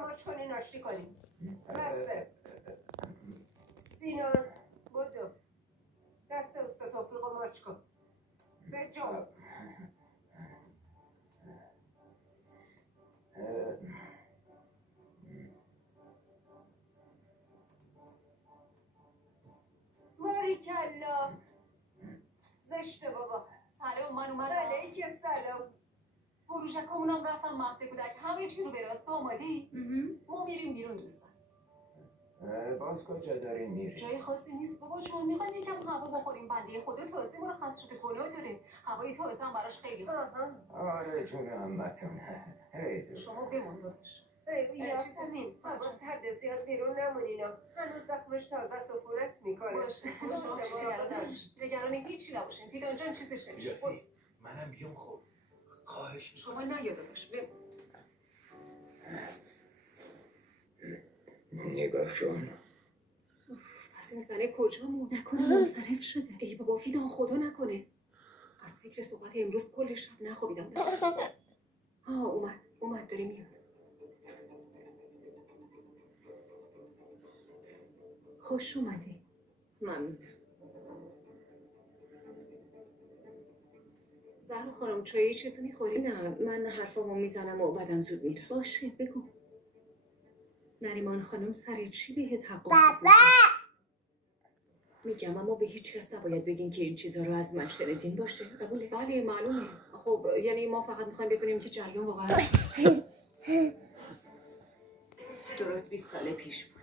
ماچ کنین آشتی کنین. بسه سینان بدو دست استاد توفیق رو ماچ کن به جا. باریکلا زشته بابا. سلام من اومدم. علیک سلام. فروشکامونم رفتم مهد کودک همه چی رو به راسته آمادی؟ ما میریم بیرون دوستان. باز کجا داری میری؟ جای خاصی نیست بابا جون، میخوایم یکم هوا بخوریم. بنده خدا تازه مرخص شده گناه داره، هوای تازه هم براش خیلی آره جون همتون. هی شما بمون داداش. یاسمین هوا سرد زیاد بیرون نمونینا، هنوز زخمش تازه سفورت میکنه. باشه نگران هیچی نباشین. فیدان جان چیزش نمیشه. یاسی منم بیام خب خواهش شما نیا داداش. نگاه کن. پس این زنه کجا مون نکنه منصرف شده. ای بابا فیدان خدا نکنه. از فکر صحبت امروز کل شب نخوابیدم. اومد داره میاد. خوش اومدی. ممنون. زهرا خانم چایی چیزی میخوری؟ نه من حرفامو میزنم و بعدم زود میرم. باشه بگو. نریمان خانم سر چی بهت حق بابا میگم اما به هیچ کس نباید بگین که این چیزا رو از من شنیدین. باشه قبوله؟ بله معلومه. خب یعنی ما فقط میخوایم بدونیم که جریان واقعا درست 20 سال پیش بود.